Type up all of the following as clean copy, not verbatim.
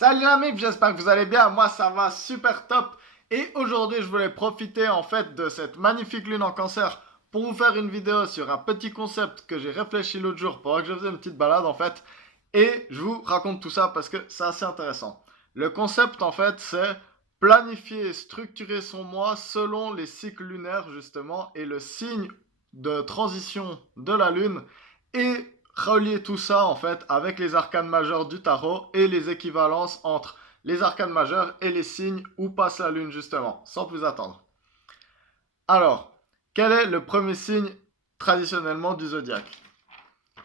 Salut amis, j'espère que vous allez bien, moi ça va super top. Et aujourd'hui je voulais profiter en fait de cette magnifique lune en cancer pour vous faire une vidéo sur un petit concept que j'ai réfléchi l'autre jour pendant que je faisais une petite balade en fait. Et je vous raconte tout ça parce que c'est assez intéressant. Le concept en fait c'est planifier, structurer son mois selon les cycles lunaires justement et le signe de transition de la lune et relier tout ça en fait avec les arcanes majeures du tarot et les équivalences entre les arcanes majeures et les signes où passe la lune justement, sans plus attendre. Alors, quel est le premier signe traditionnellement du zodiaque?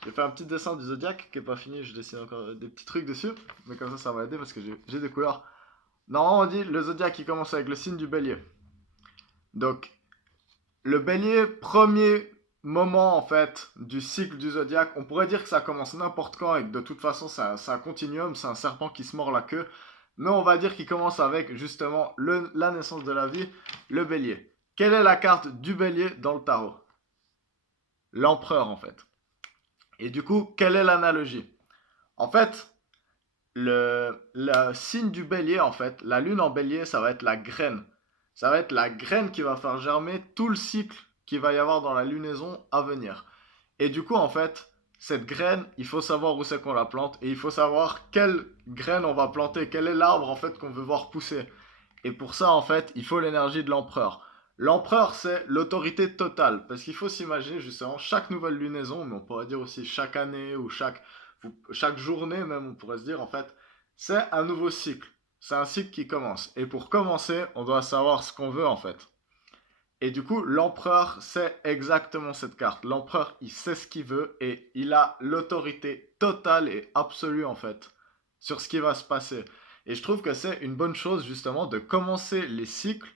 J'ai fait un petit dessin du zodiaque qui est pas fini, je dessine encore des petits trucs dessus, mais comme ça va aider parce que j'ai des couleurs. Normalement on dit le zodiaque qui commence avec le signe du bélier. Donc le bélier, premier moment en fait du cycle du zodiaque, on pourrait dire que ça commence n'importe quand et que de toute façon c'est un continuum, c'est un serpent qui se mord la queue. Mais on va dire qu'il commence avec justement la naissance de la vie, le bélier. Quelle est la carte du bélier dans le tarot? L'empereur en fait. Et du coup, quelle est l'analogie? En fait, le signe du bélier, en fait, la lune en bélier, ça va être la graine. Ça va être la graine qui va faire germer tout le cycle qu'il va y avoir dans la lunaison à venir. Et du coup, en fait, cette graine, il faut savoir où c'est qu'on la plante et il faut savoir quelle graine on va planter, quel est l'arbre en fait qu'on veut voir pousser. Et pour ça, en fait, il faut l'énergie de l'empereur. L'empereur, c'est l'autorité totale. Parce qu'il faut s'imaginer, justement, chaque nouvelle lunaison, mais on pourrait dire aussi chaque année ou chaque journée, même, on pourrait se dire, en fait, c'est un nouveau cycle. C'est un cycle qui commence. Et pour commencer, on doit savoir ce qu'on veut, en fait. Et du coup, l'empereur, c'est exactement cette carte. L'empereur, il sait ce qu'il veut et il a l'autorité totale et absolue, en fait, sur ce qui va se passer. Et je trouve que c'est une bonne chose, justement, de commencer les cycles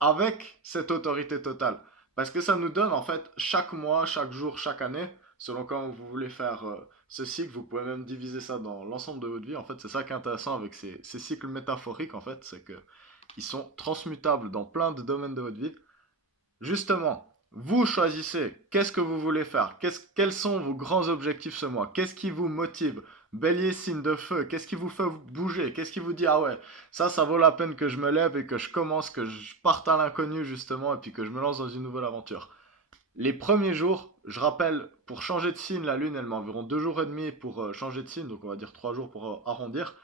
avec cette autorité totale. Parce que ça nous donne, en fait, chaque mois, chaque jour, chaque année, selon comment vous voulez faire ce cycle, vous pouvez même diviser ça dans l'ensemble de votre vie. En fait, c'est ça qui est intéressant avec ces cycles métaphoriques, en fait, c'est que ils sont transmutables dans plein de domaines de votre vie. Justement, vous choisissez qu'est-ce que vous voulez faire, quels sont vos grands objectifs ce mois, qu'est-ce qui vous motive, bélier, signe de feu, qu'est-ce qui vous fait bouger, qu'est-ce qui vous dit ah ouais, ça vaut la peine que je me lève et que je commence, que je parte à l'inconnu justement et puis que je me lance dans une nouvelle aventure. Les premiers jours, je rappelle, pour changer de signe, la lune elle met environ 2 jours et demi pour changer de signe, donc on va dire 3 jours pour arrondir.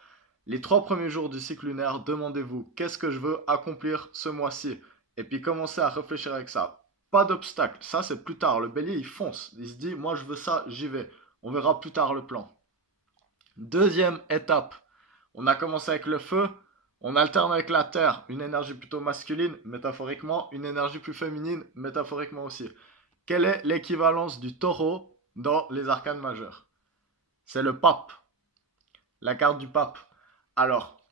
Les 3 premiers jours du cycle lunaire, demandez-vous qu'est-ce que je veux accomplir ce mois-ci. Et puis commencez à réfléchir avec ça. Pas d'obstacle, ça c'est plus tard. Le bélier il fonce, il se dit moi je veux ça, j'y vais. On verra plus tard le plan. Deuxième étape, on a commencé avec le feu, on alterne avec la terre, une énergie plutôt masculine, métaphoriquement, une énergie plus féminine, métaphoriquement aussi. Quelle est l'équivalence du taureau dans les arcanes majeures? C'est le pape, la carte du pape. Alors,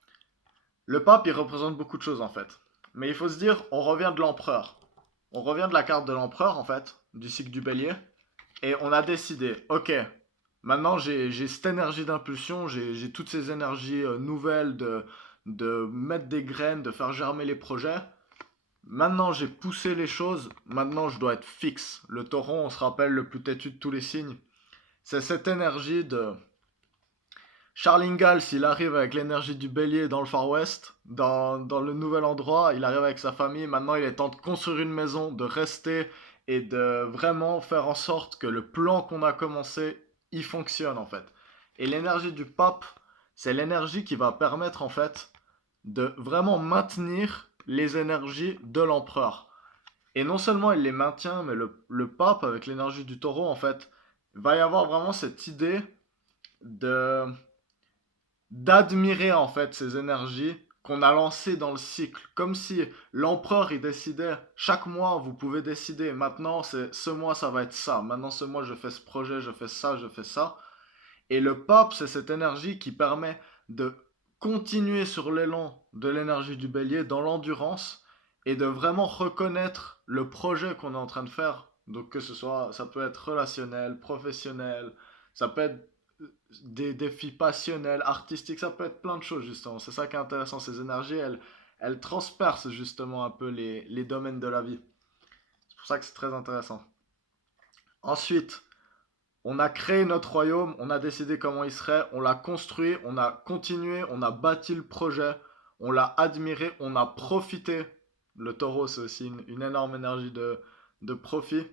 le pape, il représente beaucoup de choses en fait. Mais il faut se dire, on revient de l'empereur. On revient de la carte de l'empereur en fait, du cycle du bélier. Et on a décidé, ok, maintenant j'ai cette énergie d'impulsion, j'ai toutes ces énergies nouvelles de mettre des graines, de faire germer les projets. Maintenant j'ai poussé les choses, maintenant je dois être fixe. Le taureau, on se rappelle, le plus têtu de tous les signes. C'est cette énergie de Charles Ingalls, il arrive avec l'énergie du bélier dans le Far West, dans le nouvel endroit, il arrive avec sa famille, maintenant il est temps de construire une maison, de rester et de vraiment faire en sorte que le plan qu'on a commencé, il fonctionne en fait. Et l'énergie du pape, c'est l'énergie qui va permettre en fait de vraiment maintenir les énergies de l'empereur. Et non seulement il les maintient, mais le pape avec l'énergie du taureau en fait, va y avoir vraiment cette idée de d'admirer en fait ces énergies qu'on a lancées dans le cycle. Comme si l'empereur il décidait, chaque mois vous pouvez décider, maintenant c'est ce mois ça va être ça, maintenant ce mois je fais ce projet, je fais ça, je fais ça. Et le pape c'est cette énergie qui permet de continuer sur l'élan de l'énergie du bélier dans l'endurance et de vraiment reconnaître le projet qu'on est en train de faire. Donc que ce soit, ça peut être relationnel, professionnel, ça peut être des défis passionnels, artistiques, ça peut être plein de choses justement. C'est ça qui est intéressant, ces énergies, elles transpercent justement un peu les domaines de la vie. C'est pour ça que c'est très intéressant. Ensuite, On a créé notre royaume, on a décidé comment il serait, on l'a construit, on a continué, on a bâti le projet, on l'a admiré, on a profité. Le taureau, c'est aussi une énorme énergie de profit.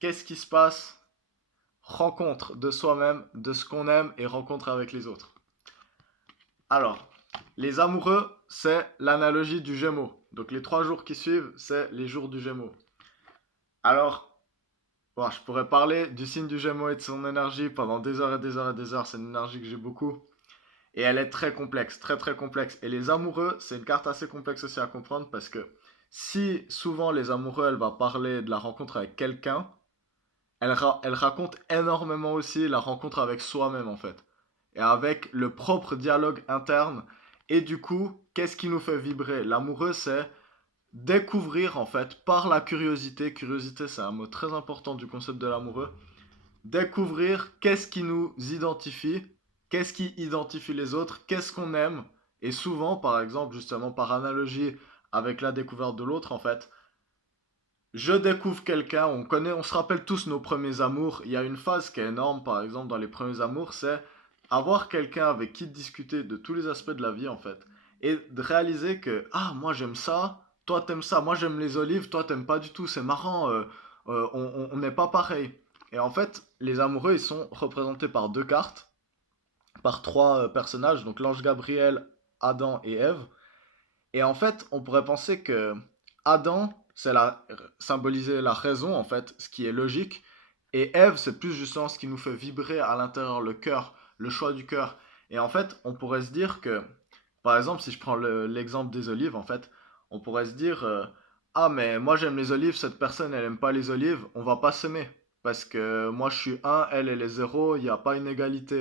Qu'est-ce qui se passe? Rencontre de soi-même, de ce qu'on aime et rencontre avec les autres. Alors, les amoureux, c'est l'analogie du Gémeaux. Donc les 3 jours qui suivent, c'est les jours du Gémeaux. Alors, bon, je pourrais parler du signe du Gémeaux et de son énergie pendant des heures et des heures et des heures. C'est une énergie que j'ai beaucoup. Et elle est très complexe, très très complexe. Et les amoureux, c'est une carte assez complexe aussi à comprendre parce que si souvent les amoureux, elle va parler de la rencontre avec quelqu'un, elle raconte énormément aussi la rencontre avec soi-même en fait. Et avec le propre dialogue interne. Et du coup, qu'est-ce qui nous fait vibrer? L'amoureux, c'est découvrir en fait par la curiosité. Curiosité, c'est un mot très important du concept de l'amoureux. Découvrir qu'est-ce qui nous identifie, qu'est-ce qui identifie les autres, qu'est-ce qu'on aime. Et souvent, par exemple, justement par analogie avec la découverte de l'autre, en fait, je découvre quelqu'un, on se rappelle tous nos premiers amours. Il y a une phase qui est énorme, par exemple, dans les premiers amours, c'est avoir quelqu'un avec qui discuter de tous les aspects de la vie, en fait. Et de réaliser que, ah, moi j'aime ça, toi t'aimes ça, moi j'aime les olives, toi t'aimes pas du tout, c'est marrant, on n'est pas pareil. Et en fait, les amoureux, ils sont représentés par 2 cartes, par 3 personnages, donc l'ange Gabriel, Adam et Ève. Et en fait, on pourrait penser que Adam, symboliser la raison, en fait, ce qui est logique. Et Ève, c'est plus justement ce qui nous fait vibrer à l'intérieur, le cœur, le choix du cœur. Et en fait, on pourrait se dire que, par exemple, si je prends l'exemple des olives, en fait, on pourrait se dire, ah, mais moi j'aime les olives, cette personne, elle aime pas les olives, on va pas s'aimer. Parce que moi je suis un, elle est zéro, il n'y a pas une égalité,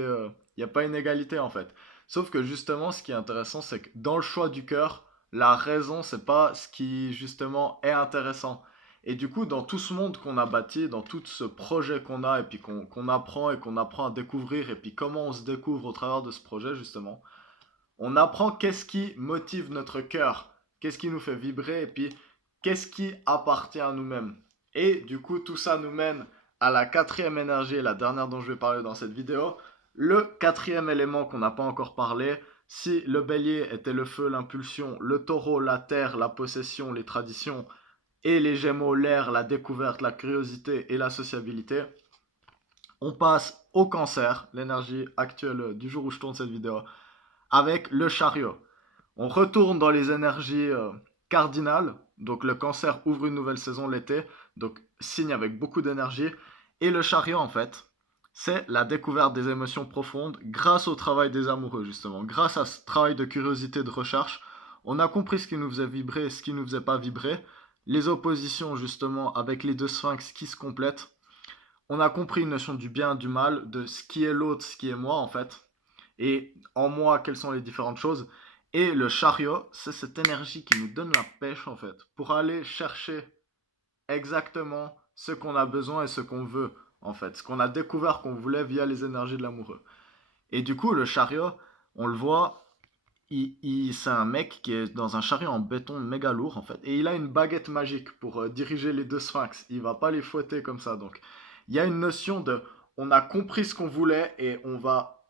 il y a pas une égalité en fait. Sauf que justement, ce qui est intéressant, c'est que dans le choix du cœur, la raison, c'est pas ce qui justement est intéressant. Et du coup, dans tout ce monde qu'on a bâti, dans tout ce projet qu'on a, et puis qu'on apprend et qu'on apprend à découvrir, et puis comment on se découvre au travers de ce projet, justement, on apprend qu'est-ce qui motive notre cœur, qu'est-ce qui nous fait vibrer, et puis qu'est-ce qui appartient à nous-mêmes. Et du coup, tout ça nous mène à la 4e énergie, la dernière dont je vais parler dans cette vidéo, le 4e élément qu'on n'a pas encore parlé. Si le bélier était le feu, l'impulsion, le taureau, la terre, la possession, les traditions, et les gémeaux, l'air, la découverte, la curiosité et la sociabilité, on passe au cancer, l'énergie actuelle du jour où je tourne cette vidéo, avec le chariot. On retourne dans les énergies cardinales, donc le cancer ouvre une nouvelle saison l'été, donc signe avec beaucoup d'énergie, et le chariot en fait, c'est la découverte des émotions profondes grâce au travail des amoureux justement, grâce à ce travail de curiosité, de recherche, on a compris ce qui nous faisait vibrer et ce qui nous faisait pas vibrer, les oppositions justement avec les 2 sphinx qui se complètent, on a compris une notion du bien, du mal, de ce qui est l'autre, ce qui est moi en fait, et en moi quelles sont les différentes choses. Et le chariot, c'est cette énergie qui nous donne la pêche en fait, pour aller chercher exactement ce qu'on a besoin et ce qu'on veut en fait, ce qu'on a découvert qu'on voulait via les énergies de l'amoureux. Et du coup, le chariot, on le voit, c'est un mec qui est dans un chariot en béton méga lourd en fait, et il a une baguette magique pour diriger les 2 sphinx. Il va pas les fouetter comme ça, donc il y a une notion de, on a compris ce qu'on voulait et on va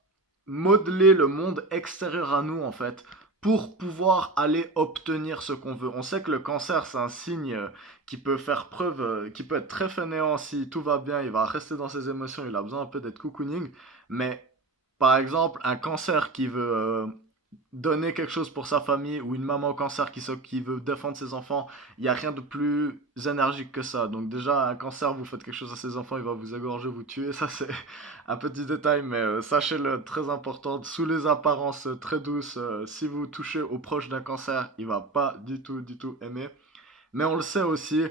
modeler le monde extérieur à nous en fait pour pouvoir aller obtenir ce qu'on veut. On sait que le cancer c'est un signe qui peut faire preuve, qui peut être très fainéant si tout va bien, il va rester dans ses émotions, il a besoin un peu d'être cocooning, mais par exemple un cancer qui veut donner quelque chose pour sa famille ou une maman au cancer qui veut défendre ses enfants, il n'y a rien de plus énergique que ça. Donc déjà, un cancer, vous faites quelque chose à ses enfants, il va vous égorger, vous tuer. Ça, c'est un petit détail, mais sachez-le, très important. Sous les apparences très douces, si vous touchez aux proches d'un cancer, il va pas du tout aimer. Mais on le sait aussi,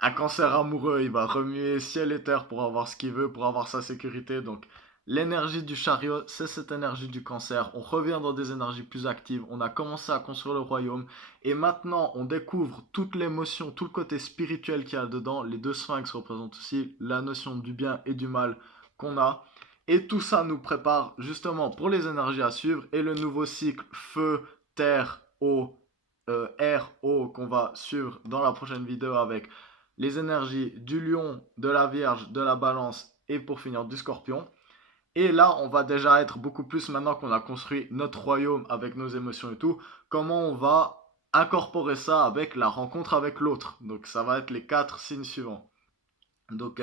un cancer amoureux, il va remuer ciel et terre pour avoir ce qu'il veut, pour avoir sa sécurité. Donc l'énergie du chariot, c'est cette énergie du cancer. On revient dans des énergies plus actives. On a commencé à construire le royaume. Et maintenant, on découvre toute l'émotion, tout le côté spirituel qu'il y a dedans. Les 2 sphinx représentent aussi la notion du bien et du mal qu'on a. Et tout ça nous prépare justement pour les énergies à suivre et le nouveau cycle feu, terre, eau, air, eau qu'on va suivre dans la prochaine vidéo avec les énergies du lion, de la vierge, de la balance et pour finir du Scorpion. Et là, on va déjà être beaucoup plus, maintenant qu'on a construit notre royaume avec nos émotions et tout, comment on va incorporer ça avec la rencontre avec l'autre. Donc ça va être les 4 signes suivants. Donc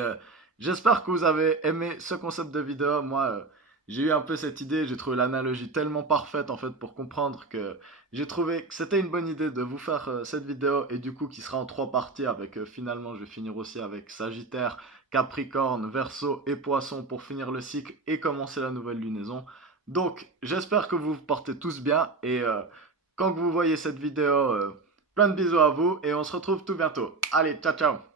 j'espère que vous avez aimé ce concept de vidéo. Moi, j'ai eu un peu cette idée, j'ai trouvé l'analogie tellement parfaite en fait pour comprendre que j'ai trouvé que c'était une bonne idée de vous faire cette vidéo et du coup qui sera en 3 parties avec finalement je vais finir aussi avec Sagittaire, Capricorne, Verseau et Poisson pour finir le cycle et commencer la nouvelle lunaison. Donc j'espère que vous vous portez tous bien et quand vous voyez cette vidéo, plein de bisous à vous et on se retrouve tout bientôt. Allez, ciao ciao.